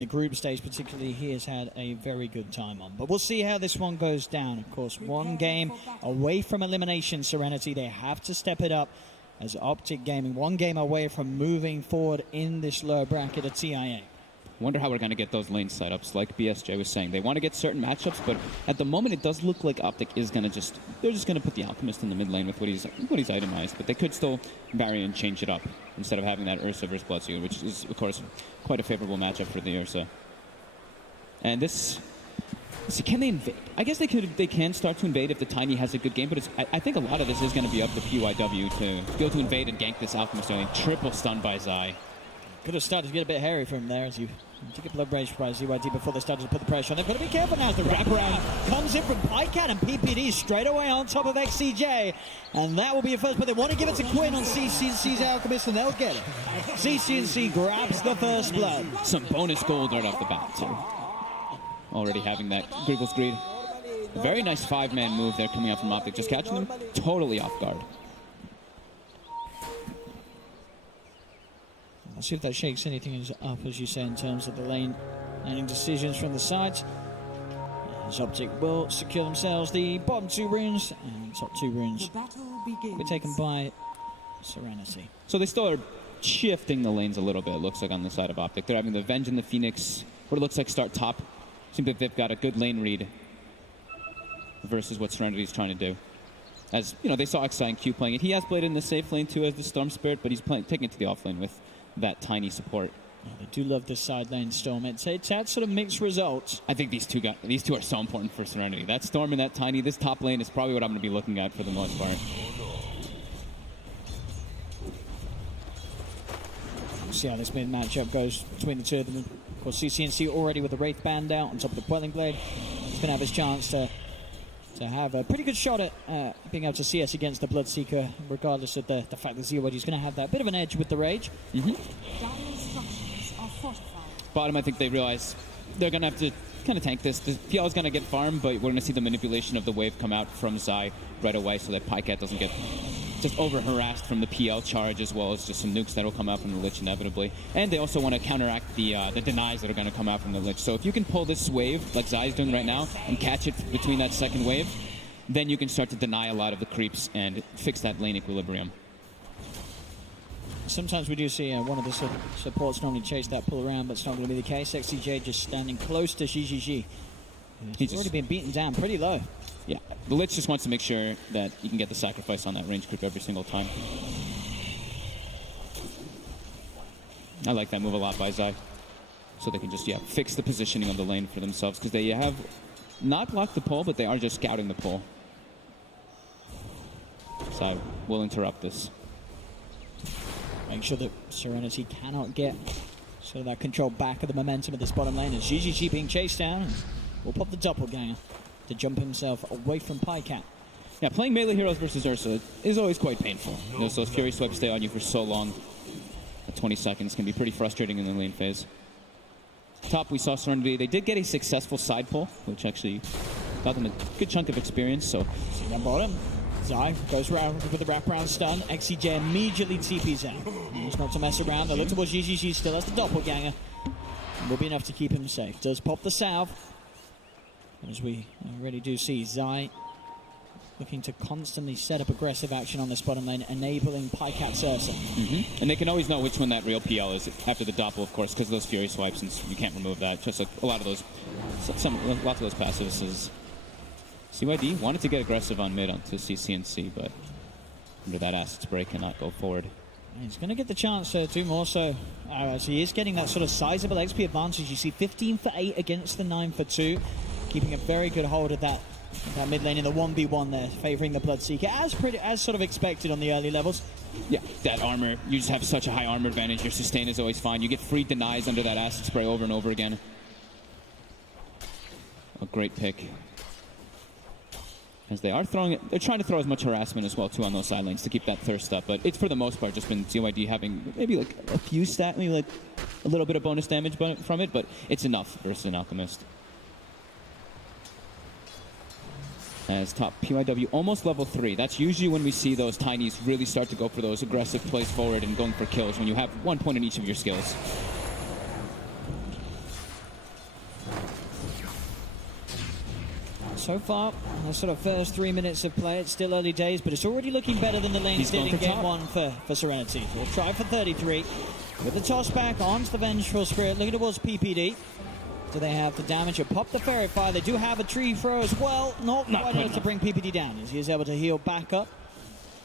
The group stage particularly, he has had a very good time on. But we'll see how this one goes down. Of course, one game away from elimination, Serenity. They have to step it up as OpTic Gaming. One game away from moving forward in this lower bracket of TIA. Wonder how we're going to get those lane setups, like BSJ was saying. They want to get certain matchups, but at the moment it does look like OpTic is going to they're just going to put the Alchemist in the mid lane with what he's itemized, but they could still vary and change it up instead of having that Ursa versus Bloodseeker, which is, of course, quite a favorable matchup for the Ursa. And this... See, can they invade? I guess they can start to invade if the Tiny has a good game, but I think a lot of this is going to be up to PYW to be able to invade and gank this Alchemist early. Triple stun by Zai. Could have started to get a bit hairy from there as you took a blood rage by ZYD before they started to put the pressure on. They've got to be careful now as the wraparound comes in from Pycat and PPD straight away on top of XCJ. And that will be a first, but they want to give it to Quinn on CC's Alchemist and they'll get it. CCNC grabs the first blood. Some bonus gold right off the bat, too. Already having that Griggle's Greed. A very nice 5-man move there coming out from OpTic, just catching them totally off guard. Let's see if that shakes anything up, as you say, in terms of the laning decisions from the sides. As OpTic will secure themselves the bottom 2 runes, and top 2 runes will be taken by Serenity. So they still are shifting the lanes a little bit, it looks like, on the side of OpTic. They're having the Venge and the Phoenix, what it looks like, start top. Seems like they've got a good lane read versus what Serenity's trying to do. As, you know, they saw XI and Q playing it. He has played in the safe lane, too, as the Storm Spirit, but he's taking it to the off lane with that Tiny support. Yeah, they do love this side lane Storm. It's had sort of mixed results. I think these two are so important for Serenity. That Storm and that Tiny, this top lane is probably what I'm going to be looking at for the most part. We'll see how this mid matchup goes between the two of them. Of course, CCNC already with the Wraith Band out on top of the Quelling Blade. He's going to have his chance to have a pretty good shot at being able to CS against the Bloodseeker, regardless of the fact that ZYD is going to have that bit of an edge with the Rage. Bottom, I think they realize they're going to have to kind of tank this. The PL is going to get farmed, but we're going to see the manipulation of the wave come out from Zai right away so that Pycat doesn't get just over-harassed from the PL charge, as well as just some nukes that will come out from the Lich inevitably. And they also want to counteract the denies that are going to come out from the Lich. So if you can pull this wave, like Zai is doing right now, and catch it between that second wave, then you can start to deny a lot of the creeps and fix that lane equilibrium. Sometimes we do see one of the supports normally chase that pull around, but it's not going to be the case. XCJ just standing close to GGG. He's already been beaten down pretty low. Yeah, the Lich just wants to make sure that you can get the sacrifice on that range creep every single time. I like that move a lot by Zai. So they can just, fix the positioning of the lane for themselves, because they have not blocked the pull, but they are just scouting the pull. Zai will interrupt this. Make sure that Serenity cannot get sort of that control back of the momentum of this bottom lane, as GGG being chased down. And we'll pop the doppelganger to jump himself away from Pycat. Yeah, playing melee heroes versus Ursa is always quite painful. You know, so those Fury Swipes stay on you for so long. 20 seconds can be pretty frustrating in the lane phase. Top, we saw Serenity. They did get a successful side pull, which actually got them a good chunk of experience. So, see on bottom. Zai goes around with the wraparound stun. XCJ immediately TPs out. He's not to mess around. They look towards GGG, still has the doppelganger. Will be enough to keep him safe. Does pop the salve. As we already do see, Zai looking to constantly set up aggressive action on this bottom lane, enabling Pycat's Ursa. And they can always know which one that real PL is after the doppel, of course, because of those Fury Swipes, and you can't remove that. Just like a lot of those, lots of those passives is... CYD wanted to get aggressive on mid onto CCNC, but under that Assets break cannot go forward. He's going to get the chance to do more so. So he is getting that sort of sizable XP advantage. You see 15 for 8 against the 9 for 2. Keeping a very good hold of that mid lane in the 1v1 there, favouring the Bloodseeker, as sort of expected on the early levels. Yeah, that armor, you just have such a high armor advantage. Your sustain is always fine. You get free denies under that Acid Spray over and over again. A great pick. As they are throwing it, they're trying to throw as much harassment as well too on those side lanes to keep that thirst up. But it's for the most part just been ZYD having maybe like a few maybe like a little bit of bonus damage from it, but it's enough versus an Alchemist. As top PYW almost level 3. That's usually when we see those Tinies really start to go for those aggressive plays forward and going for kills when you have 1 point in each of your skills. So far, the sort of first 3 minutes of play, it's still early days, but it's already looking better than the lanes did in game one for Serenity. We'll try for 33. With the toss back onto the Vengeful Spirit, looking towards PPD. Do they have the damage to pop the Fairy Fire? They do have a tree throw as well. Not quite enough to bring PPD down, as he is able to heal back up.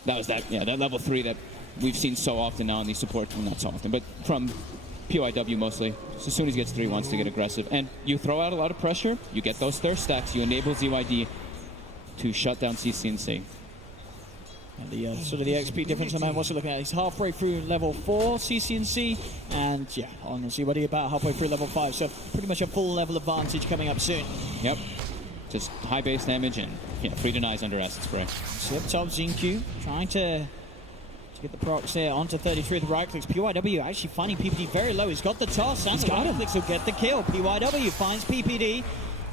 That was that level 3 that we've seen so often now in these supports. Well, not so often, but from PYW mostly. So as soon as he gets 3, wants to get aggressive. And you throw out a lot of pressure, you get those thirst stacks, you enable ZYD to shut down CCNC. And the sort of the XP difference I'm also looking at, he's halfway through level 4 CCNC, and yeah, on ZYD about halfway through level 5, so pretty much a full level advantage coming up soon. Yep. Just high base damage and free denies under acid spray. So up top, Xingqiu trying to get the procs here onto 33 with the right clicks. PYW actually finding PPD very low. He's got the toss, and the right clicks will get the kill. PYW finds PPD.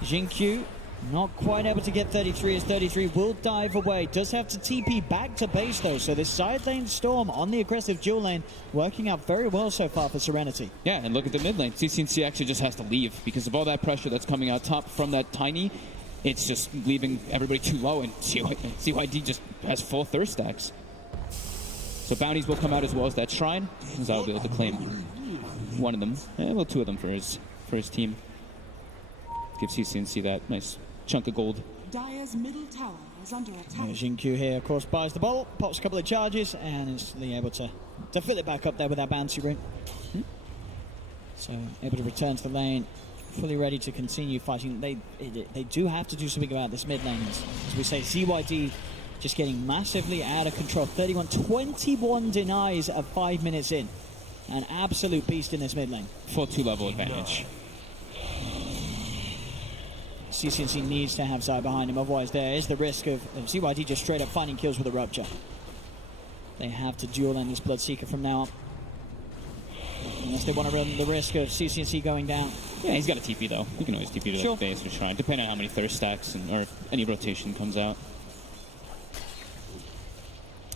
Xingqiu not quite able to get 33 as 33 will dive away. Does have to TP back to base though, so this side lane storm on the aggressive dual lane working out very well so far for Serenity. Yeah, and look at the mid lane. CCNC actually just has to leave because of all that pressure that's coming out top from that Tiny. It's just leaving everybody too low, and CYD just has full thirst stacks. So bounties will come out as well as that shrine, as I'll be able to claim one of them, well, 2 of them for his team. Give CCNC that nice chunk of gold. Dire's middle tower is under attack. Xingqiu here, of course, buys the ball, pops a couple of charges, and is able to fill it back up there with that bounty rune. So able to return to the lane, fully ready to continue fighting. They do have to do something about this mid lane. As we say, ZYD just getting massively out of control. 21 denies at 5 minutes in. An absolute beast in this mid lane. Full 2-level advantage. CCNC needs to have Zai behind him, otherwise there is the risk of ZYD just straight up finding kills with a Rupture. They have to dual end this Bloodseeker from now on. Unless they want to run the risk of CCNC going down. Yeah, he's got a TP though. You can always TP to Sure. that base or shrine, depending on how many thirst stacks or if any rotation comes out.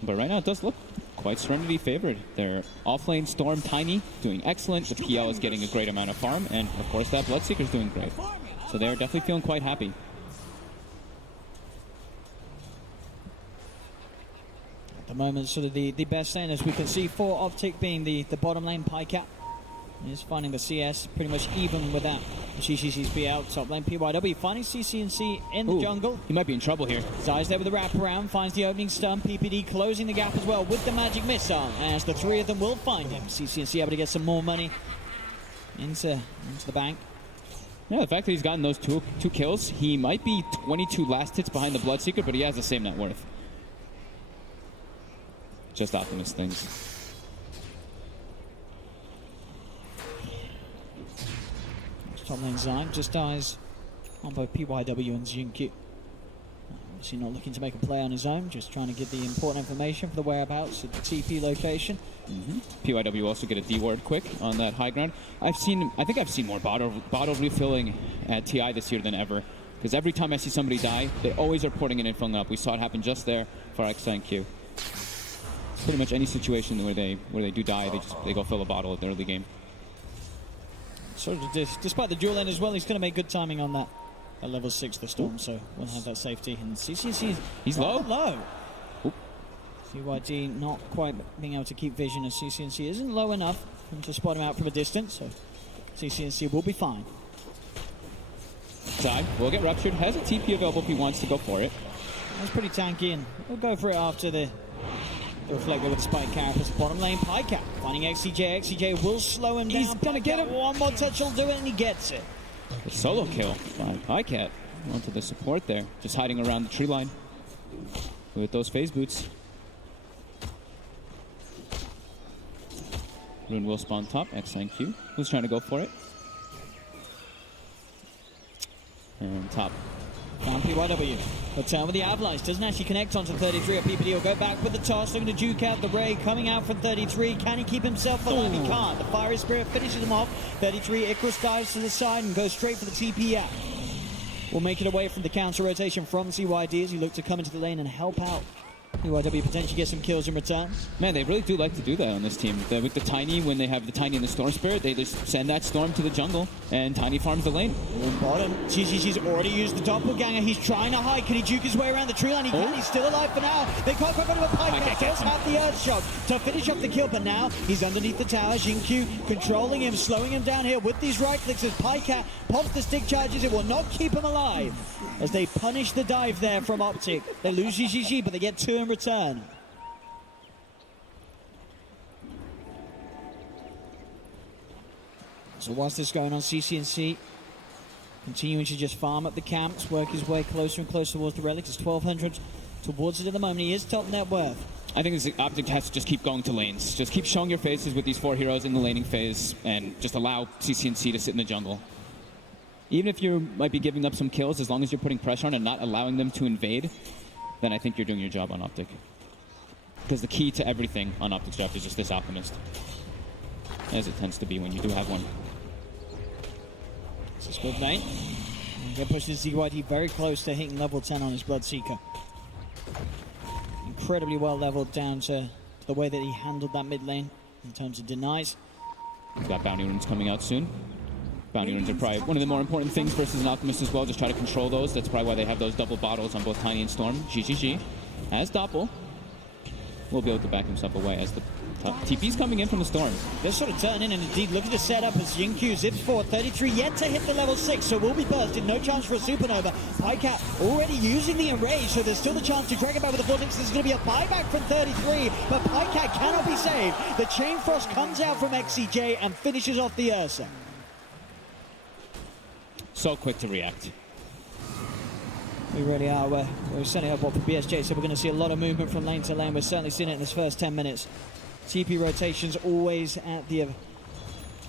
But right now it does look quite Serenity favored. Their offlane Storm Tiny doing excellent. The PL is getting a great amount of farm, and of course that Bloodseeker's doing great. So they're definitely feeling quite happy. At the moment, sort of the best lane, as we can see, for OpTic being the bottom lane, Pycat is finding the CS pretty much even without GCC's B out. Top lane, PYW finding CCNC in the jungle. He might be in trouble here. Zai's there with the wraparound, finds the opening stun. PPD closing the gap as well with the magic missile, as the 3 of them will find him. CCNC able to get some more money into the bank. Yeah, the fact that he's gotten those two kills, he might be 22 last hits behind the Bloodseeker, but he has the same net worth. Just Optimist things. Top lane Zai just dies on both PYW and Xingqiu. Obviously not looking to make a play on his own, just trying to get the important information for the whereabouts at the TP location. PYW also get a D ward quick on that high ground. I think I've seen more bottle refilling at TI this year than ever. Because every time I see somebody die, they always are porting it and filling up. We saw it happen just there for XNQ. Pretty much any situation where they do die, they go fill a bottle at the early game. Sort of despite the dual end as well, he's going to make good timing on that at level 6 the Storm, so we'll have that safety. And CCC, he's low. CYD not quite being able to keep vision, as CCNC isn't low enough for him to spot him out from a distance, so CCNC will be fine. Zai will get ruptured, has a TP available if he wants to go for it. That's pretty tanky, and we'll go for it after the reflector with the spike carapace. Bottom lane, Pycat finding XCJ. XCJ will slow him down. He's gonna get him. One more touch will do it, and he gets it. A solo kill by Pycat onto the support there, just hiding around the tree line with those phase boots. Rune will spawn top. XNQ who's trying to go for it. And top. Found PYW. But with the Avalanche, doesn't actually connect onto 33. PPD will go back with the toss, looking to juke out the Ray, coming out from 33. Can he keep himself alive? He can't. The Fiery Spirit finishes him off. 33, Icarus dives to the side and goes straight for the TP out. Will make it away from the counter rotation from CYD as he looked to come into the lane and help out PYW potentially get some kills in return. Man, they really do like to do that on this team. With the Tiny, when they have the Tiny and the Storm Spirit, they just send that Storm to the jungle, and Tiny farms the lane. On bottom, GGG's already used the doppelganger. He's trying to hide. Can he juke his way around the tree line? He can. He's still alive for now. They can't quite rid of a pipe. They does have the Earth Shock to finish off the kill, but now he's underneath the tower. Xingqiu controlling him, slowing him down here with these right clicks as Pycat pops the stick charges. It will not keep him alive as they punish the dive there from OpTic. They lose GGG, but they get 2 in return. So whilst this is going on, CCNC continuing to just farm up the camps, work his way closer and closer towards the relics. It's 1,200 towards it at the moment. He is top net worth. I think this OpTic has to just keep going to lanes. Just keep showing your faces with these 4 heroes in the laning phase and just allow CCNC to sit in the jungle. Even if you might be giving up some kills, as long as you're putting pressure on and not allowing them to invade, then I think you're doing your job on OpTic. Because the key to everything on OpTic's draft is just this Alchemist. As it tends to be when you do have one. This is good lane. They push the ZYD very close to hitting level 10 on his Bloodseeker. Incredibly well leveled down to the way that he handled that mid lane in terms of denies. We've got bounty runes coming out soon. Bounty runes are probably one of the more important things versus an Alchemist as well. Just try to control those. That's probably why they have those double bottles on both Tiny and Storm. GGG. As Doppel will be able to back himself away as the TP's coming in from the Storm. They're sort of turning in, and indeed, look at the setup as Xingqiu zips forward. 33 yet to hit the level 6, so will be bursted. No chance for a supernova. Pycat already using the enrage, so there's still the chance to drag it back with the vortex. There's going to be a buyback from 33, but Pycat cannot be saved. The Chain Frost comes out from XCJ and finishes off the Ursa. So quick to react. We really are. We're setting up what for BSJ, so we're going to see a lot of movement from lane to lane. We're certainly seeing it in this first 10 minutes. TP rotations always at the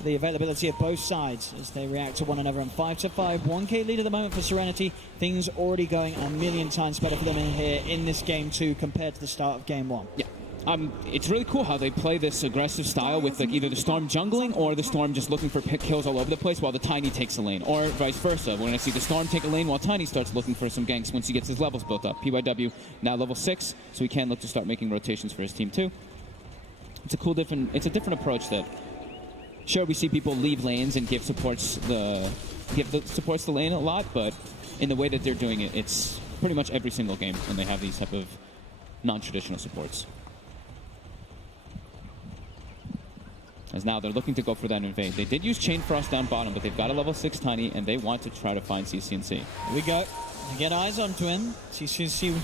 availability of both sides as they react to one another. And 5-5, 1K lead at the moment for Serenity. Things already going a million times better for them in here in this game 2 compared to the start of game 1. Yeah. It's really cool how they play this aggressive style with like either the Storm jungling or the Storm just looking for pick kills all over the place while the Tiny takes a lane, or vice versa. We're going to see the Storm take a lane while Tiny starts looking for some ganks once he gets his levels built up. PYW now level 6, so he can look to start making rotations for his team too. It's a cool it's a different approach that, sure, we see people leave lanes and give supports the lane a lot, but in the way that they're doing it, it's pretty much every single game when they have these type of non-traditional supports. As now they're looking to go for that invade. They did use Chain Frost down bottom, but they've got a level 6 Tiny, and they want to try to find CCNC. Here we go. They get eyes onto him. CCNC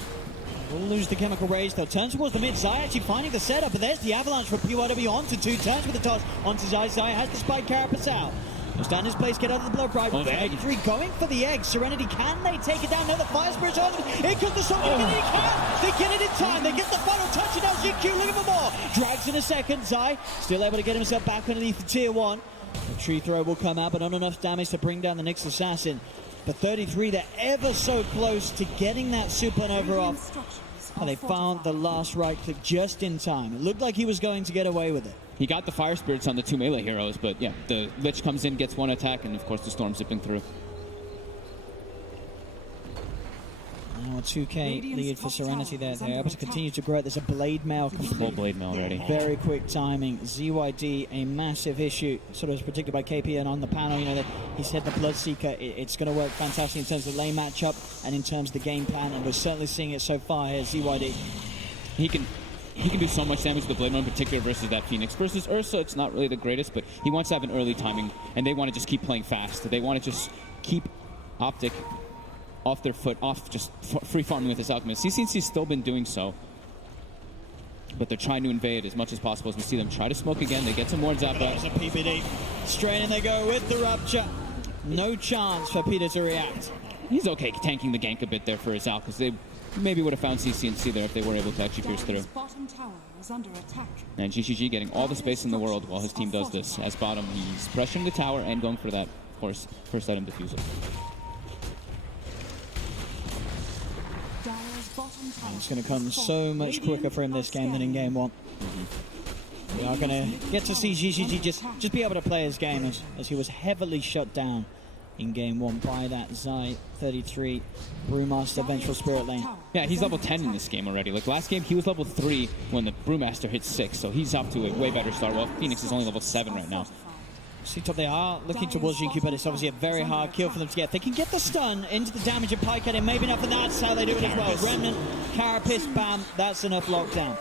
will lose the Chemical Rage. They'll turn towards the mid. Zai actually finding the setup, but there's the avalanche for PYW onto 2. Turns with the toss onto Zai. Zai has the spike carapace out. He'll stand in his place, get out of the blood bribe. 3 going for the egg. Serenity, can they take it down? No, the Fire Spirit's on them. Here comes the Storm. He can. They get it in time. They get the final touch, and now Xingqiu looking for more. Drags in a second. Zai still able to get himself back underneath the tier 1. The tree throw will come out, but not enough damage to bring down the next assassin. But 33, they're ever so close to getting that supernova off. And they found the last right click just in time. It looked like he was going to get away with it. He got the Fire Spirits on the 2 melee heroes, but yeah, the Lich comes in, gets 1 attack, and of course the Storm zipping through. Now a 2K lead for Serenity there. They're able to continue to grow it. There's a Blade Mail complete. Full Blade Mail already. Very quick timing. ZYD, a massive issue, sort of as predicted by KP, and on the panel, you know, that he said the Bloodseeker, it's going to work fantastic in terms of the lane matchup and in terms of the game plan, and we're certainly seeing it so far here. ZYD. He can do so much damage to the Blade Mail in particular versus that Phoenix. Versus Ursa, it's not really the greatest, but he wants to have an early timing, and they want to just keep playing fast. They want to just keep OpTic off their foot, just free farming with this Alchemist. CCNC's still been doing so, but they're trying to invade as much as possible. As we see them try to smoke again, they get some more Zappa. There's a PPD. Straight in they go with the Rupture. No chance for Peter to react. He's okay tanking the gank a bit there for his Al, because they maybe would have found CCNC there if they were able to actually pierce through. Bottom tower is under attack. And GGG getting all the space in the world while his team does this. As bottom, he's pressuring the tower and going for that, of course, first item defusal. It's going to come so much quicker for him this game than in game 1. We are going to get to see GGG just be able to play his game as he was heavily shut down in game 1 by that Zai 33 Brewmaster Vengeful Spirit lane. Yeah, he's level 10 in this game already. Like last game, he was level 3 when the Brewmaster hit 6, so he's off to a way better start. Well, Phoenix is only level 7 right now. See top, they are looking towards Jinkyu, but it's obviously a very hard kill for them to get. They can get the stun into the damage of Pikehead, and maybe enough, and that's how they do it as well. Remnant, Carapace, bam, that's enough lockdown.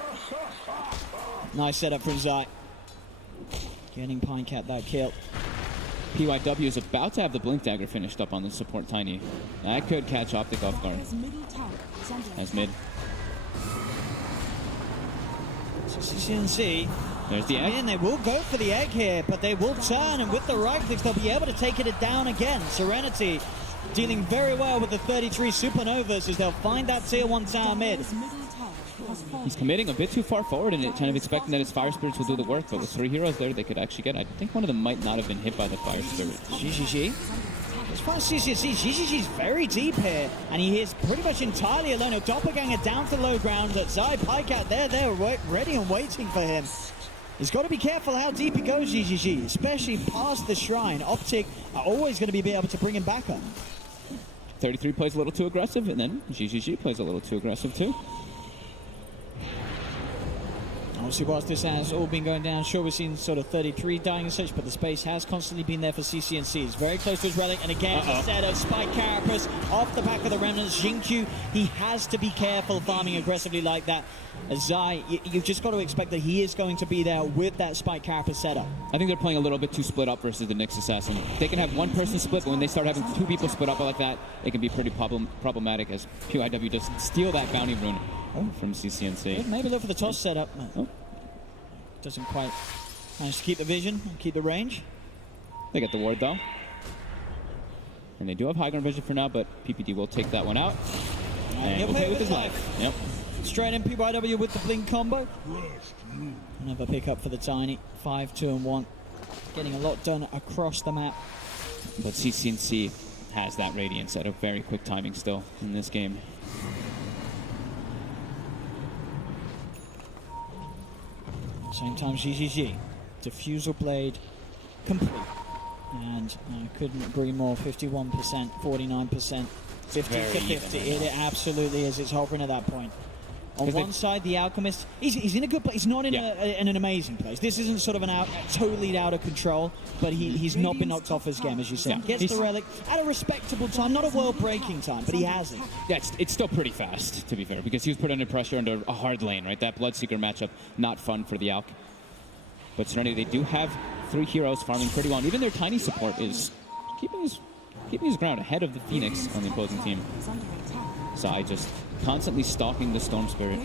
Nice setup from Zai. Getting Pikehead that kill. PYW is about to have the Blink Dagger finished up on the support Tiny. That could catch OpTic off guard. As mid. So CNC. There's the egg. And they will go for the egg here, but they will turn, and with the right clicks, they'll be able to take it down again. Serenity dealing very well with the 33 Supernovas as they'll find that tier 1 tower mid. He's committing a bit too far forward and kind of expecting that his Fire Spirits will do the work, but with 3 heroes there, they could actually get. I think one of them might not have been hit by the Fire Spirit. GGG. As far as CCC, GGG's very deep here, and he is pretty much entirely alone. A Doppelganger down to low ground, but Zai Pikehead, they're ready and waiting for him. He's got to be careful how deep he goes, GGG, especially past the shrine. OpTic are always going to be able to bring him back up. 33 plays a little too aggressive, and then GGG plays a little too aggressive too. Obviously, whilst this has all been going down, sure, we've seen sort of 33 dying and such, but the space has constantly been there for CCNC. He's very close to his relic, and again, instead of Spike Carapace off the back of the Remnants, Jinkyu, he has to be careful farming aggressively like that. Zai, you've just got to expect that he is going to be there with that Spike Carapace setup. I think they're playing a little bit too split up versus the Nyx Assassin. They can have one person split, but when they start having 2 people split up like that, it can be pretty problematic as PYW just steal that bounty rune from CCNC. Maybe look for the toss setup. Doesn't quite manage to keep the vision, keep the range. They get the ward though. And they do have high ground vision for now, but PPD will take that one out. And he'll play with his life. Yep. Straight in PYW with the blink combo. Another pick up for the Tiny. 5, 2, and 1. Getting a lot done across the map. But CCNC has that Radiance at a very quick timing still in this game. Same time, GGG. Diffusal Blade complete. And I couldn't agree more. 51%, 49%, 50 to 50. It absolutely is. It's hovering at that point. On one side, the Alchemist, he's in a good place. He's not in, in an amazing place. This isn't sort of totally out of control, but he's not been knocked off his game, as you said. Gets the relic at a respectable time, not a world-breaking time, but he has it. Yeah, it's still pretty fast, to be fair, because he was put under pressure under a hard lane, right? That Bloodseeker matchup, not fun for the Alch. But Serenity, they do have 3 heroes farming pretty well, and even their Tiny support is keeping his ground ahead of the Phoenix on the opposing team. Zai just constantly stalking the Storm Spirit.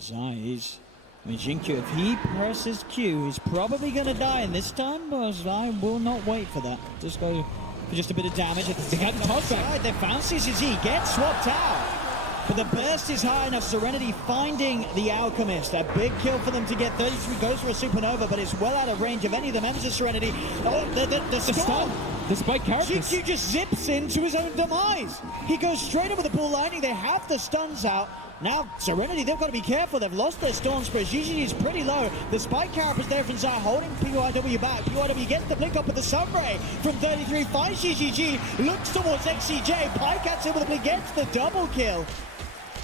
Zai is... I mean, Jinkyu, if he presses Q, he's probably going to die, and this time, well, Zai will not wait for that. Just go for just a bit of damage. They got the toss back. They found CCG, gets swapped out. But the burst is high enough. Serenity finding the Alchemist. A big kill for them to get. 33 goes for a Supernova, but it's well out of range of any of the members of Serenity. Oh, the stun. The Spike Carapace. GQ just zips into his own demise. He goes straight over the Bull Lightning. They have the stuns out. Now, Serenity, they've got to be careful. They've lost their Storm Spirit. GG is pretty low. The Spike Carapace there from Zai holding PYW back. PYW gets the blink up with the Sunray from 33. Finds GGG. Looks towards XCJ. Pikehead's able to gets the double kill.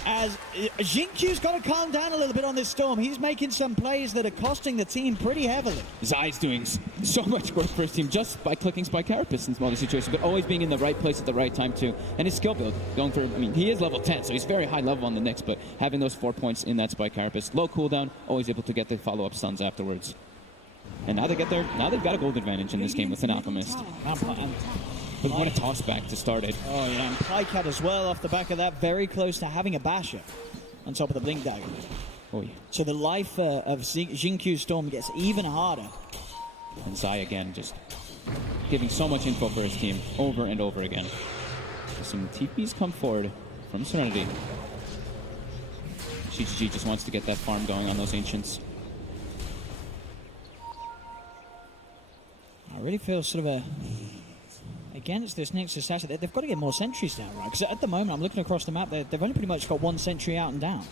As Jinkyu's got to calm down a little bit on this Storm. He's making some plays that are costing the team pretty heavily. Zai's doing so much work for his team just by clicking Spike Carapace in smaller situations, but always being in the right place at the right time too. And his skill build, going for, I mean, he is level 10, so he's very high level on the Nyx, but having those 4 points in that Spike Carapace, low cooldown, always able to get the follow-up stuns afterwards. And now they've got a gold advantage in this game with an Alchemist. But what a toss back to start it. Oh yeah, and Pikehead as well off the back of that, very close to having a basher on top of the Blink Dagger. Oh yeah. So the life of Jinkyu's Storm gets even harder. And Zai again just giving so much info for his team over and over again. Some TPs come forward from Serenity. GGG just wants to get that farm going on those Ancients. I really feel sort of against this Nyx Assassin, they've got to get more sentries down, right? Because at the moment, I'm looking across the map, they've only pretty much got 1 sentry out and down.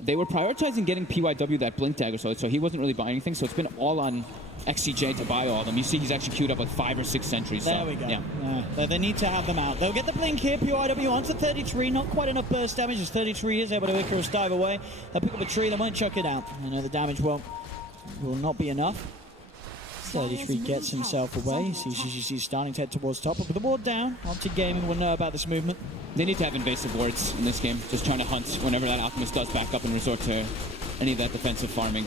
they were prioritizing getting PYW that Blink Dagger, so he wasn't really buying anything, so it's been all on XCJ to buy all of them. You see he's actually queued up like 5 or 6 sentries. There so, we go. Yeah. They need to have them out. They'll get the blink here. PYW onto 33. Not quite enough burst damage as 33 is able to Icarus dive away. They'll pick up a tree. They won't chuck it out. I know the damage will not be enough. 33 gets himself away. He's starting to head towards top. But with the ward down, OpTic Gaming will know about this movement. They need to have invasive wards in this game, just trying to hunt whenever that Alchemist does back up and resort to any of that defensive farming.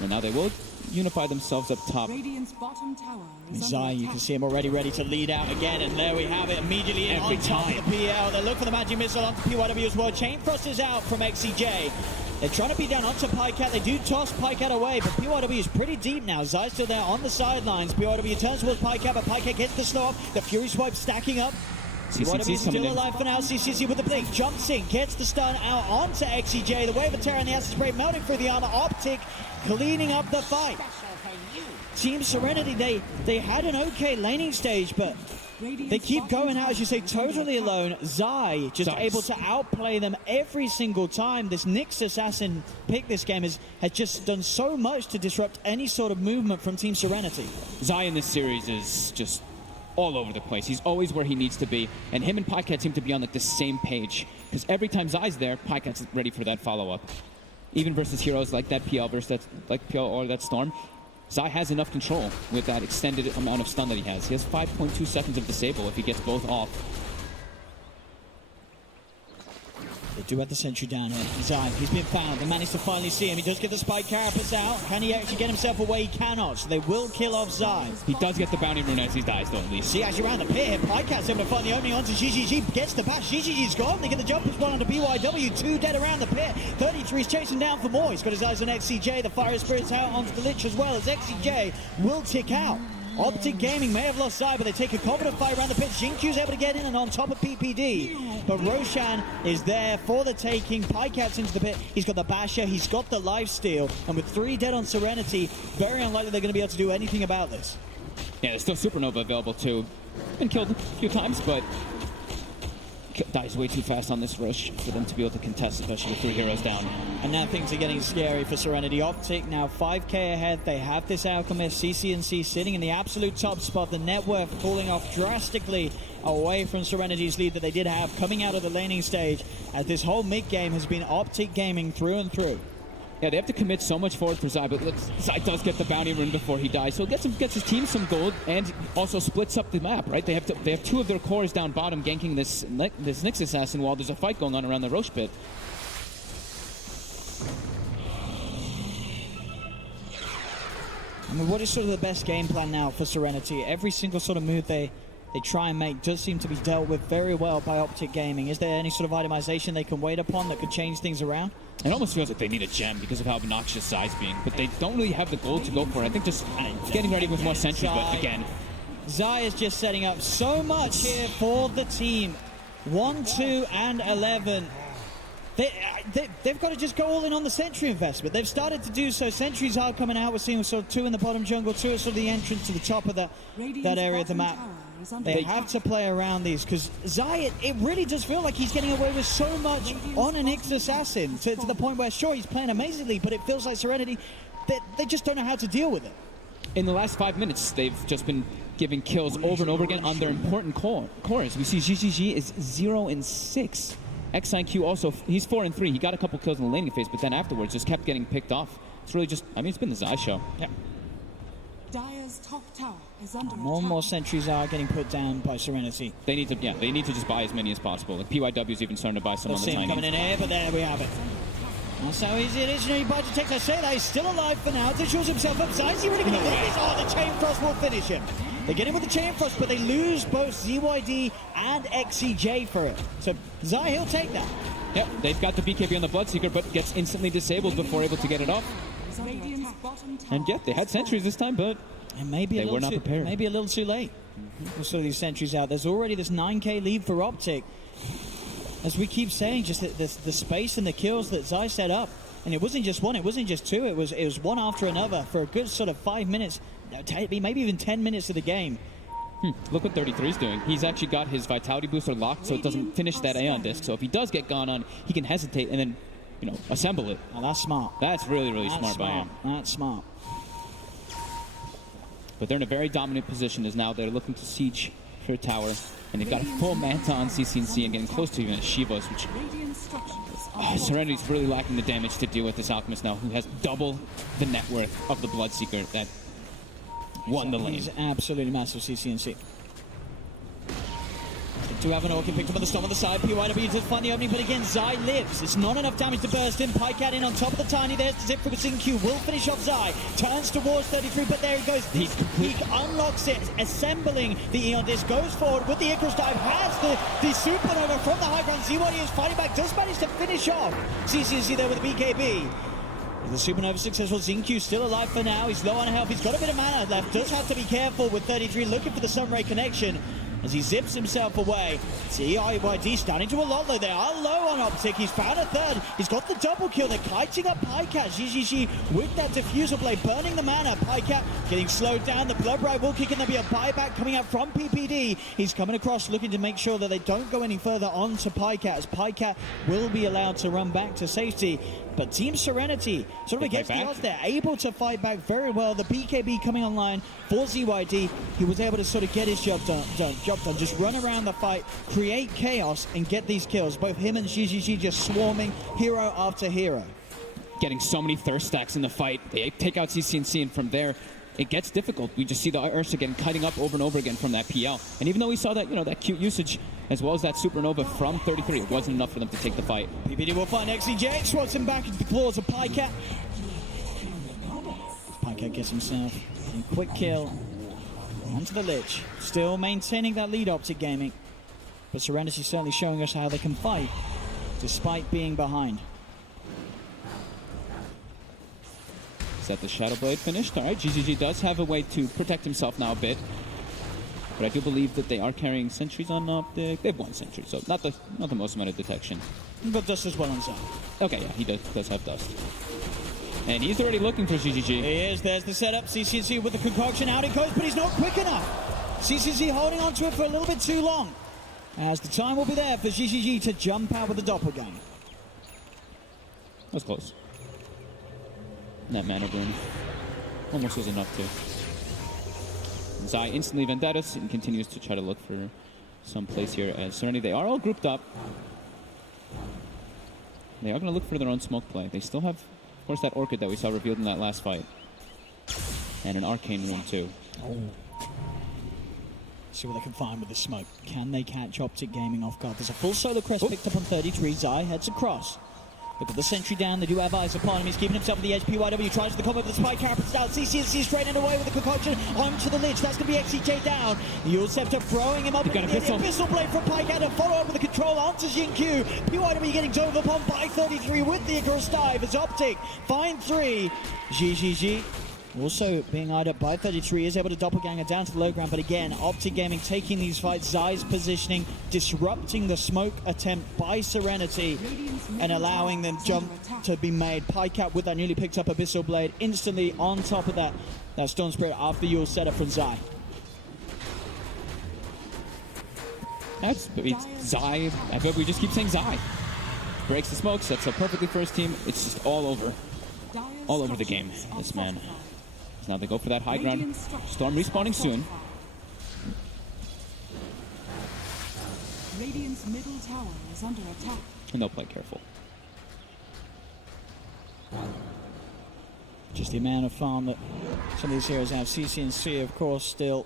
And now they will unify themselves up top. Radiant's bottom tower is Zai, under you attack. can see him already ready to lead out again, and there we have it, immediately in on top of the PL. They look for the magic missile onto PYW as well. Chain Frost is out from XCJ. They're trying to beat down onto Pycat. They do toss Pycat away, but PYW is pretty deep now. Zai's still there on the sidelines. PYW turns towards Pycat, but Pycat gets the slow up. The Fury Swipe stacking up. PYW is still alive for now. CCC with the blink. Jumps in, gets the stun out onto XCJ. The Wave of Terror and the Acid Spray melting through the armor. OpTic cleaning up the fight. Team Serenity, they had an okay laning stage, but they keep going out, as you say, totally alone. Zai just able to outplay them every single time. This Nyx assassin pick this game has just done so much to disrupt any sort of movement from Team Serenity. Zai in this series is just all over the place. He's always where he needs to be, and him and Pycat seem to be on like the same page, because every time Zai's there, Pycat's ready for that follow-up. Even versus heroes like that PL versus that like PL or that Storm, Zai has enough control with that extended amount of stun that he has. He has 5.2 seconds of disable if he gets both off. They do have the sentry down here. Zai, he's been found. They managed to finally see him. He does get the spike carapace out. Can he actually get himself away? He cannot. So they will kill off Zai. He does get the bounty rune as he dies, though, at least. See, actually around the pit here, Pycat's able to find the opening onto GGG. Gets the bash. GGG's gone. They get the jump as well onto BYW. 2 dead around the pit. 33's chasing down for more. He's got his eyes on XCJ. The Fire Spirit's out onto the Lich as well, as XCJ will tick out. OpTic Gaming may have lost Zai, but they take a confident fight around the pit. Xingqiu's able to get in and on top of PPD. But Roshan is there for the taking. Pycat's into the pit. He's got the Basher. He's got the lifesteal. And with 3 dead on Serenity, very unlikely they're going to be able to do anything about this. Yeah, there's still Supernova available too. Been killed a few times, but dies way too fast on this rush for them to be able to contest, especially with 3 heroes down. And now things are getting scary for Serenity. OpTic now 5k ahead. They have this Alchemist. CCNC sitting in the absolute top spot. The net worth falling off drastically away from Serenity's lead that they did have coming out of the laning stage, as this whole mid game has been OpTic Gaming through and through. Yeah, they have to commit so much forward for Zai, but look, Zai does get the bounty rune before he dies, so gets his team some gold and also splits up the map, right? They have 2 of their cores down bottom ganking this Nyx assassin while there's a fight going on around the Roche pit. I mean, what is sort of the best game plan now for Serenity? Every single sort of move they try and make does seem to be dealt with very well by OpTic Gaming. Is there any sort of itemization they can wait upon that could change things around? It almost feels like they need a gem because of how obnoxious Zai's being, but they don't really have the gold to go for it. I think just getting ready with more sentries, but again, Zai is just setting up so much here for the team. 1, 2, and 11. They've got to just go all in on the sentry investment. They've started to do so. Sentries are coming out. We're seeing sort of 2 in the bottom jungle, 2 at sort of the entrance to the top of that area of the map. They have to play around these, because Zai, it really does feel like he's getting away with so much on an Nyx assassin to the point where, sure, he's playing amazingly, but it feels like Serenity, they just don't know how to deal with it. In the last 5 minutes, they've just been giving kills over and over again on their important cores. We see GGG is 0 and 6. XIQ also, he's 4 and 3. He got a couple kills in the laning phase, but then afterwards just kept getting picked off. It's really just, I mean, it's been the Zai show. Yeah. Dire's top tower is under More and attack. more sentries are getting put down by Serenity. They need to just buy as many as possible. Like PYW's even starting to buy some Let's on the see him tiny. coming in here, but there we have it. That's how easy it is. You know, you buy detect. I say that he's still alive for now. Shows himself up. Is he really going to win this? Oh, the Chain Frost will finish him. They get him with the Chain Frost, but they lose both ZYD and XCJ for it. So Zai, he'll take that. Yep, they've got the BKB on the Bloodseeker, but gets instantly disabled before able to get it off. Radiant's bottom tower And yet, they had sentries this time, but And maybe They were not prepared. Maybe a little too late. We'll sort of these sentries out. There's already this 9k lead for OpTic. As we keep saying, just the space and the kills that Zai set up. And it wasn't just 1, it wasn't just 2, it was 1 after another for a good sort of 5 minutes, maybe even 10 minutes of the game. Look what 33's doing. He's actually got his Vitality Booster locked so it doesn't finish that Aeon disc. So if he does get gone on, he can hesitate and then assemble it. Oh, that's smart. That's really, really That's smart by him. That's smart. But they're in a very dominant position as now they're looking to siege for a tower. And they've got a full Manta on CCNC and getting close to even a Shivas, which Radiant structures are Serenity's really lacking the damage to deal with this Alchemist now, who has double the net worth of the Bloodseeker that won the lane. He's absolutely massive, CCNC. They do have an Orchid picked up on the stomach of the side. PYW does find the opening, but again, Zai lives. It's not enough damage to burst him. Pycat in on top of the Tiny. There's the zip for Xingqiu. Will finish off Zai. Turns towards 33, but there he goes. He unlocks it, assembling the Eon Disc. Goes forward with the Icarus Dive. Has the Supernova from the high ground. ZYD is fighting back. Does manage to finish off CCNC there with the BKB. The Supernova successful. Xingqiu still alive for now. He's low on health. He's got a bit of mana left. Does have to be careful with 33. Looking for the Sunray connection as he zips himself away. ZYD starting to a lot low. They are low on OpTic. He's found a third. He's got the double kill. They're kiting up Pycat. GGG with that diffuser blade, burning the mana. Pycat getting slowed down. The Blood Ride will kick in. There'll be a buyback coming out from PPD. He's coming across looking to make sure that they don't go any further on to Pycat, as Pycat will be allowed to run back to safety. But Team Serenity, sort of against the odds, they're able to fight back very well. The BKB coming online for ZYD. He was able to sort of get his job done. Just run around the fight, create chaos, and get these kills. Both him and GGG just swarming hero after hero. Getting so many thirst stacks in the fight. They take out CCNC, and from there, it gets difficult. We just see the Ursa getting kiting up over and over again from that PL. And even though we saw that, that cute usage, as well as that Supernova from 33, it wasn't enough for them to take the fight. PPD will find XCJ, swats him back into the claws of Pycat. Pycat gets himself a quick kill onto the Lich. Still maintaining that lead, OpTic Gaming. But Serenity certainly showing us how they can fight, despite being behind. Is that the Shadow Blade finished? All right, GGG does have a way to protect himself now a bit. But I do believe that they are carrying sentries on OpTic. They have one sentry, so not the most amount of detection. But Dust as well on Zai. Okay, yeah, he does have Dust. And he's already looking for GGG. He is. There's the setup. CCNC with the concoction. Out it goes, but he's not quick enough. CCNC holding on to it for a little bit too long, as the time will be there for GGG to jump out with the Doppelganger. That was close. And that mana boom almost was enough to. Zai instantly vendettas and continues to try to look for some place here as Serenity. They are all grouped up. They are going to look for their own smoke play. They still have, of course, that Orchid that we saw revealed in that last fight. And an Arcane Rune, too. Oh. See what they can find with the smoke. Can they catch OpTic Gaming off guard? There's a full Solar Crest picked up on 33. Zai heads across. Look at the sentry down. They do have eyes upon him. He's keeping himself at the edge. PYW tries the combo with the spike carpets down. CCNC straight away with the concoction onto the Lich. That's going to be XCJ down. The Yule Scepter throwing him up. Got the Abyssal Blade from Pycat and follow up with the control onto Xingqiu. PYW getting dove upon by 33 with the Icarus Dive as OpTic find 3. GGG. Also being eyed up by 33, is able to doppelganger down to the low ground, but again, OpTic Gaming taking these fights, Zai's positioning, disrupting the smoke attempt by Serenity, and allowing them jump to be made. Pycat with that newly picked up Abyssal Blade, instantly on top of that Storm Spirit after Yule setup from Zai. It's Zai. I bet we just keep saying Zai. Breaks the smoke, sets up perfectly for his team. It's just all over the game, this man. So now they go for that high ground. Storm respawning soon. Radiant's middle tower is under attack. And they'll play careful. Just the amount of farm that some of these heroes have. CCNC, of course, still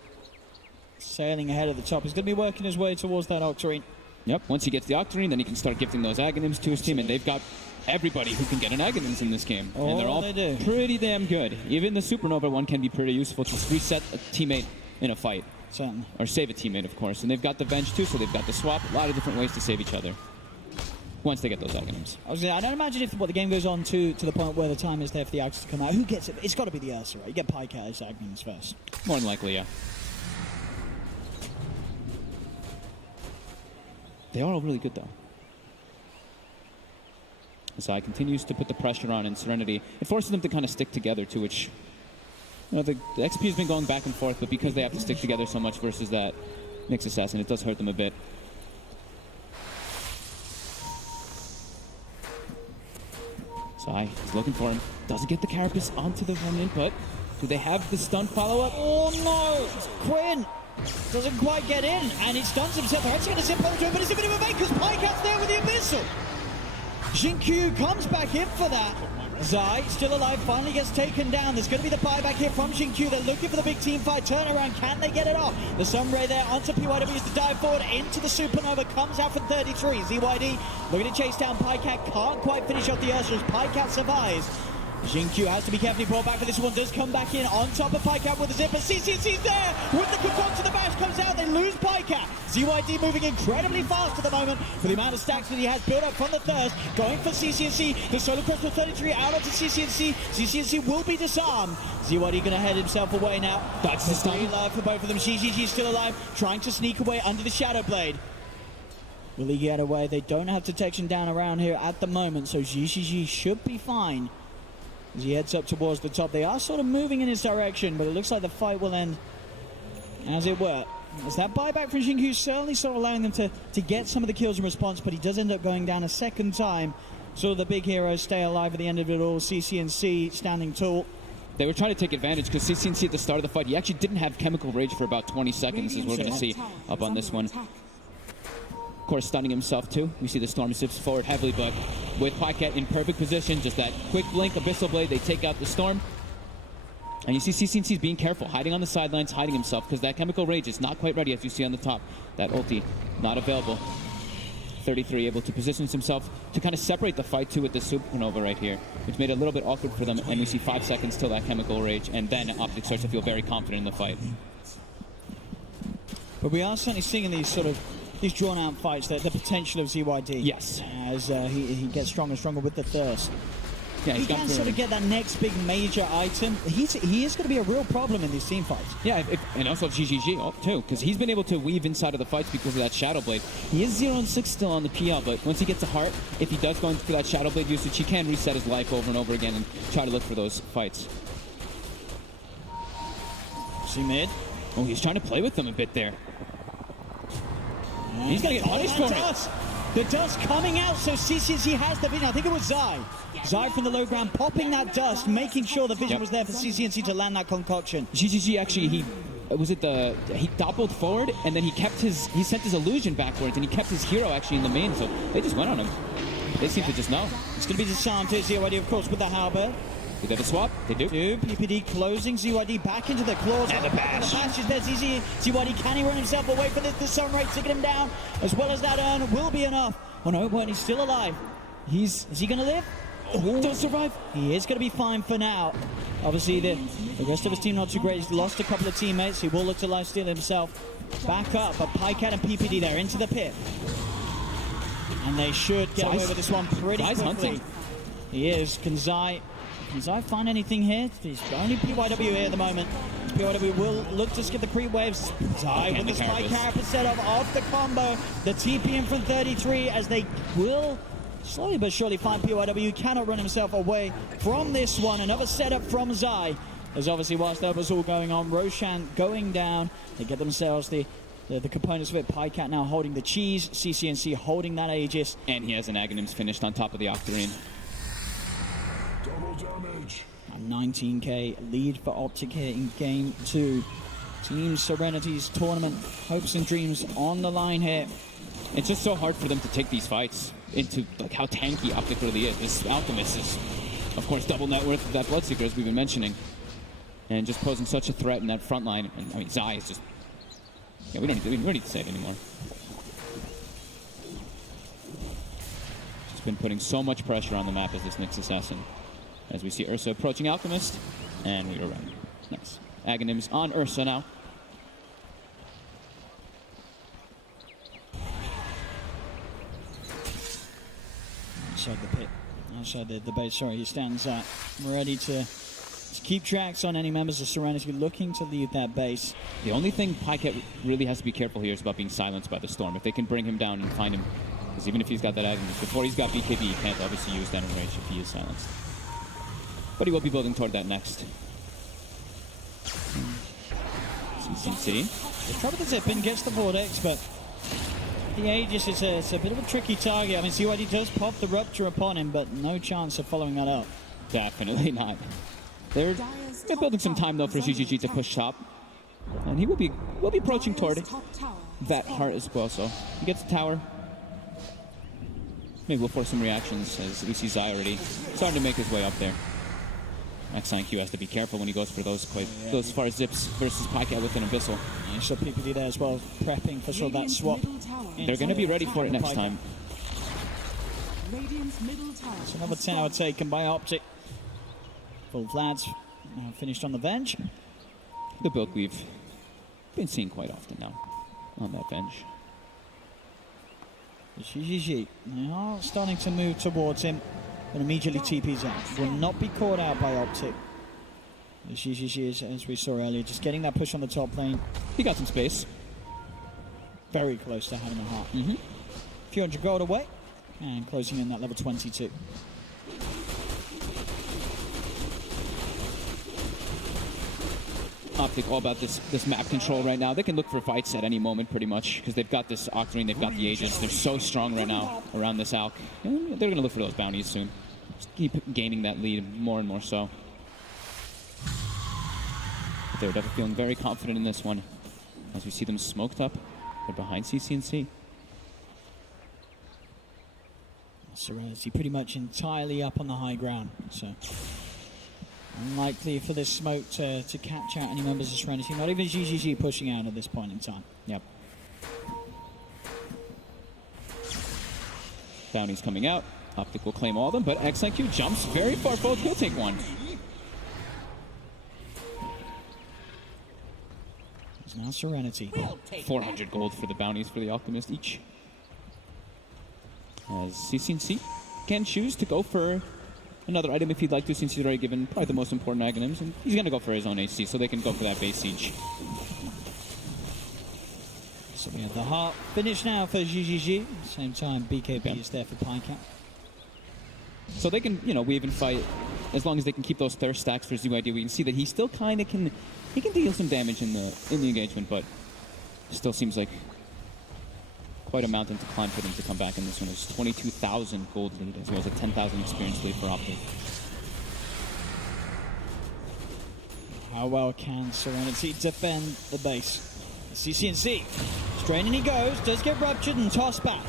sailing ahead at the top. He's going to be working his way towards that Octarine. Yep, once he gets the Octarine, then he can start gifting those Aghanims to his team, and they've got everybody who can get an Aghanims in this game. And they're all pretty damn good. Even the Supernova one can be pretty useful to reset a teammate in a fight. Certainly. Or save a teammate, of course. And they've got the Venge too, so they've got the swap. A lot of different ways to save each other once they get those Aghanims. I don't imagine if the game goes on to the point where the time is there for the Aghs to come out. Who gets it? It's got to be the Ursa, right? You get Pycat as Aghanims first. More than likely, yeah. They are all really good, though. Zai continues to put the pressure on in Serenity. It forces them to kind of stick together, too, which... the XP has been going back and forth, but because they have to stick together so much versus that Nyx Assassin, it does hurt them a bit. Zai is looking for him. Doesn't get the carapace onto the remnant, but do they have the stun follow-up? Oh no! Quinn doesn't quite get in, and he stuns himself. They're actually going to zip over to him, but it's a bit of a bait because Pycat's there with the Abyssal. Jinkyu comes back in for that. Zai, still alive, finally gets taken down. There's going to be the buyback here from Jinkyu. They're looking for the big team fight turnaround. Can they get it off? The Sunray there onto PYW to dive forward into the Supernova. Comes out from 33. ZYD looking to chase down Pycat. Can't quite finish off the Ursa as Pycat survives. Jinkyu has to be carefully brought back for this one. Does come back in on top of Pycat with the zip. But CCNC's there with the control to the bash. Comes out. They lose Pycat. ZYD moving incredibly fast at the moment for the amount of stacks that he has built up from the thirst. Going for CCNC. The solo cross with 33 out onto CCNC. CCNC will be disarmed. ZYD going to head himself away now. That's the stun. Alive for both of them. GGG still alive. Trying to sneak away under the Shadow Blade. Will he get away? They don't have detection down around here at the moment. So GGG should be fine. As he heads up towards the top, they are sort of moving in his direction, but it looks like the fight will end as it were. As that buyback from Jinkyu certainly sort of allowing them to get some of the kills in response, but he does end up going down a second time. Sort of the big heroes stay alive at the end of it all. CCNC standing tall. They were trying to take advantage because CCNC at the start of the fight, he actually didn't have Chemical Rage for about 20 seconds, as we're going to see up on this one. Of course, stunning himself too. We see the Storm zips forward heavily, but with Pycat in perfect position, just that quick blink, Abyssal Blade, they take out the Storm. And you see CCNC's being careful, hiding on the sidelines, hiding himself, because that Chemical Rage is not quite ready, as you see on the top. That ulti, not available. 33 able to position himself to kind of separate the fight too with the Supernova right here, which made it a little bit awkward for them, and we see 5 seconds till that Chemical Rage, and then OpTic starts to feel very confident in the fight. But we are certainly seeing these sort of drawn-out fights, the potential of ZYD. Yes. As he gets stronger and stronger with the thirst. Yeah, he can sort of get that next big major item. He is going to be a real problem in these team fights. Yeah, and also GGG too, because he's been able to weave inside of the fights because of that Shadow Blade. He is 0-6 still on the PL, but once he gets a heart, if he does go into that Shadow Blade usage, he can reset his life over and over again and try to look for those fights. See mid. Oh, he's trying to play with them a bit there. He's going to get punished for it. The dust coming out, so CCNC has the vision. I think it was Zai. Zai from the low ground popping that dust, making sure the vision was there for CCNC to land that concoction. GGG actually, he doppeled forward, and then he sent his illusion backwards, and he kept his hero actually in the main, so they just went on him. They seem to just know. It's going to be disarmed here, ZYD, of course, with the halberd. Did they have a swap? They do. PPD closing ZYD back into the claws. And the bash. The bash is there. ZYD, can he run himself away for this? The Sunray taking him down, as well as that urn will be enough. Oh no, but he's still alive. Is he going to live? Oh, don't survive. He is going to be fine for now. Obviously, the rest of his team not too great. He's lost a couple of teammates. He will look to lifesteal himself back up. But Pycat and PPD there into the pit. And they should get away with this one pretty quickly. Hunting. He is. Can Zai find anything here? He's only PYW here at the moment. PYW will look to skip the creep waves. Zai with the spike carapace set off the combo. The TP in from 33 as they will slowly but surely find PYW. Cannot run himself away from this one. Another setup from Zai. As obviously whilst that was all going on, Roshan going down. They get themselves the components of it. Pycat now holding the cheese. CCNC holding that Aegis. And he has an Aghanims finished on top of the Octarine. A 19k lead for OpTic here in Game 2. Team Serenity's tournament hopes and dreams on the line here. It's just so hard for them to take these fights into like how tanky OpTic really is. This Alchemist is, of course, double net worth of that Bloodseeker, as we've been mentioning. And just posing such a threat in that front line. And I mean, Zai is just... Yeah, we don't need to say it anymore. Just been putting so much pressure on the map as this Nyx Assassin. As we see Ursa approaching Alchemist, and we are right. Nice. Aghanims on Ursa now. Outside the pit, outside the base, sorry, he stands up, ready to keep tracks on any members of Serenity looking to leave that base. The only thing Pycat really has to be careful here is about being silenced by the Storm. If they can bring him down and find him, because even if he's got that Aghanims, before he's got BKB, he can't obviously use that in range if he is silenced. But he will be building toward that next. CCNC. They try with the zip in, gets the Vortex, but the Aegis is it's a bit of a tricky target. I mean, CYD does pop the Rupture upon him, but no chance of following that up. Definitely not. They're building some time, though, for GGG to push top. And he will be approaching toward that heart as well, so he gets the tower. Maybe we'll force some reactions as we see Zai already starting to make his way up there. XIQ has to be careful when he goes for those far zips versus Pycat with an Abyssal. Yeah, so PPD there as well, prepping for sort of that swap. They're going to be ready for it next time. It's another tower taken by OpTic. Full Vlad's now finished on the Venge. The build we've been seeing quite often now on that Venge. GGG, they are starting to move towards him, and immediately TP's out. Will not be caught out by OpTic. GGG is, as we saw earlier, just getting that push on the top lane. He got some space. Very close to having a heart. Mm-hmm. Few hundred gold away, and closing in that level 22. OpTic all about this map control right now. They can look for fights at any moment pretty much because they've got this Octarine, they've got the Aegis. They're so strong right now around this Alc. And they're going to look for those bounties soon. Just keep gaining that lead more and more so. But they're definitely feeling very confident in this one. As we see them smoked up, they're behind CCNC. Serenity pretty much entirely up on the high ground, so unlikely for this smoke to catch out any members of Serenity. Not even GGG pushing out at this point in time. Yep. Bounties coming out. OpTic will claim all of them, but XIQ jumps very far forward. He'll take one. It's now Serenity. 400 gold for the bounties for the Alchemist each. As CCNC can choose to go for another item if he'd like to, since he's already given probably the most important items, and he's going to go for his own AC, so they can go for that base siege. So we have the heart finished now for GGG. Same time, BKB is there for Pycat. So they can, weave and fight as long as they can keep those thirst stacks for ZYD. We can see that he still kind of can deal some damage in the engagement, but still seems like quite a mountain to climb for them to come back in this one. It's 22,000 gold lead as well as a 10,000 experience lead for OpTic. How well can Serenity defend the base? CCNC, straight in he goes, does get ruptured and tossed back.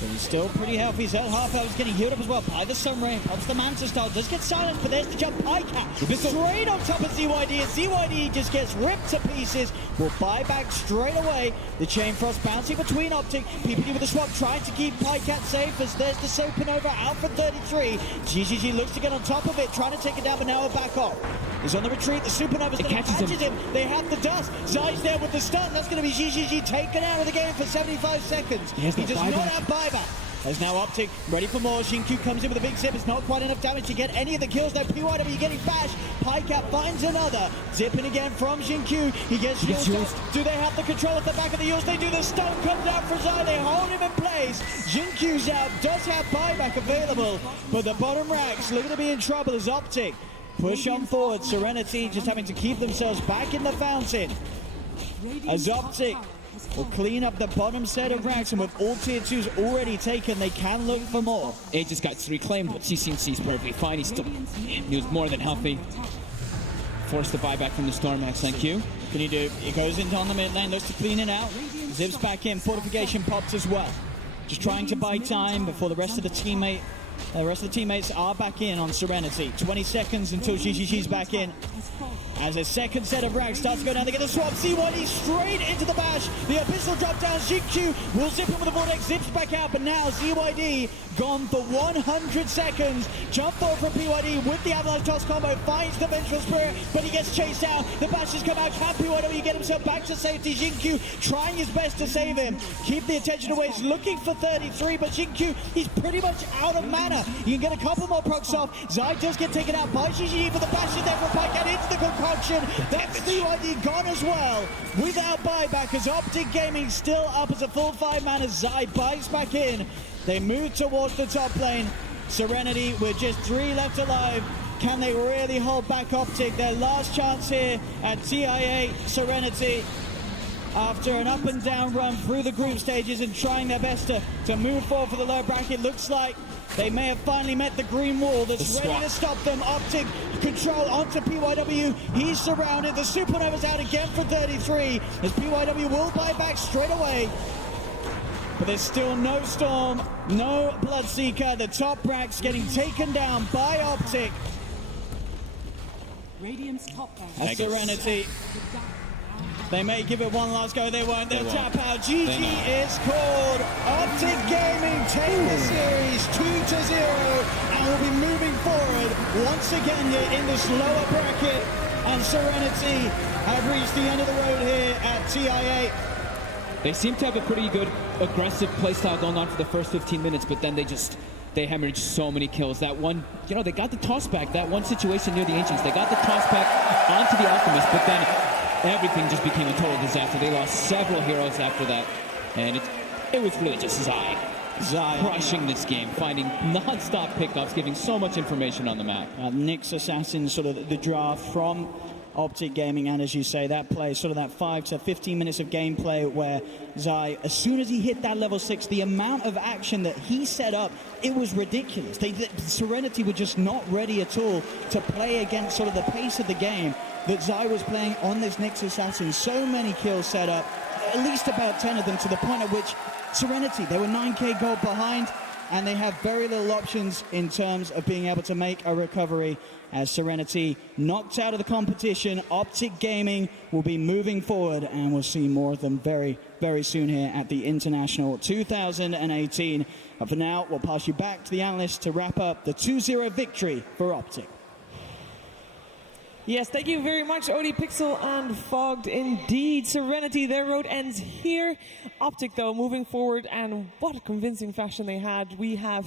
But he's still pretty healthy. His half health is getting healed up as well by the Sun Ray. Pops the Manta Star, does get silenced, but there's the jump. Pycat straight on top of ZYD, and ZYD just gets ripped to pieces. Will buy back straight away. The Chain Frost bouncing between OpTic. PPD with the swap, trying to keep Pycat safe as there's the Supernova out for 33. GGG looks to get on top of it, trying to take it down, but now we're back off. He's on the retreat. The Supernova's going to catches him. They have the dust. Zai's there with the stun. That's going to be GGG taken out of the game for 75 seconds. He does not have buyback. As now OpTic ready for more. Xingqiu comes in with a big zip. It's not quite enough damage to get any of the kills. Though PYW getting bashed. Pycat finds another. Zipping again from Xingqiu. He gets used. Do they have the control at the back of the Eels? They do. The stun comes out for Zai. They hold him in place. Xingqiu's out. Does have buyback available. But the bottom racks looking to be in trouble as OpTic push on forward. Serenity just having to keep themselves back in the fountain. As OpTic will clean up the bottom set of racks, and with all tier 2s already taken, they can look for more. Aegis got reclaimed, but CCNC's perfectly fine. He was more than healthy. Forced the buyback from the Storm. XIQ. Can he do? He goes into on the mid lane, looks to clean it out. Zips back in, fortification pops as well. Just trying to buy time before the rest of the teammates are back in on Serenity. 20 seconds until GGG's back in. As a second set of racks starts to go down, they get the swap. CYD straight into the bash. The Abyssal drop down. Xingqiu will zip him with the Vortex, zips back out, but now ZYD gone for 100 seconds. Jump forward from PYD with the Avalanche Toss combo, finds the Vengeful Spirit, but he gets chased out. The bashes come out. Can PYW get himself back to safety? Xingqiu trying his best to save him. Keep the attention away. He's looking for 33, but Xingqiu, he's pretty much out of mana. You can get a couple more procs off. Zai does get taken out by GGG, but the bash is there for Pycat into the concoction. That's CYD gone as well. Without buyback, as OpTic Gaming still up as a full 5-man as Zai buys back in. They move towards the top lane. Serenity with just 3 left alive. Can they really hold back OpTic? Their last chance here at TIA Serenity. after an up and down run through the group stages and trying their best to move forward for the lower bracket. Looks like they may have finally met the green wall that's ready to stop them. OpTic control onto PYW. He's surrounded. The Supernova's out again for 33 as PYW will buy back straight away. But there's still no Storm, no Bloodseeker. The top brack's getting taken down by OpTic. Radiant's top barracks. That's Serenity. They may give it one last go. They won't. They'll tap out. GG is called. OpTic Gaming take the series 2-0 and will be moving forward once again here in this lower bracket. And Serenity have reached the end of the road here at TI8. They seem to have a pretty good aggressive playstyle going on for the first 15 minutes, but then they hemorrhaged so many kills. That one, they got the toss back. That one situation near the Ancients, they got the toss back onto the Alchemist, but then everything just became a total disaster. They lost several heroes after that, and it was really just Zai crushing this game, finding non-stop pickups, giving so much information on the map. Nyx Assassin, sort of the draft from OpTic Gaming, and as you say, that play, sort of that 5 to 15 minutes of gameplay where Zai, as soon as he hit that level 6, the amount of action that he set up, it was ridiculous. Serenity were just not ready at all to play against sort of the pace of the game that Zai was playing on this Nyx Assassin. So many kills set up, at least about 10 of them, to the point at which Serenity, they were 9k gold behind, and they have very little options in terms of being able to make a recovery. As Serenity knocked out of the competition, OpTic Gaming will be moving forward, and we'll see more of them very, very soon here at the International 2018. But for now, we'll pass you back to the analysts to wrap up the 2-0 victory for OpTic. Yes, thank you very much, Odie Pixel and Fogged. Indeed, Serenity, their road ends here. OpTic, though, moving forward, and what a convincing fashion they had. We have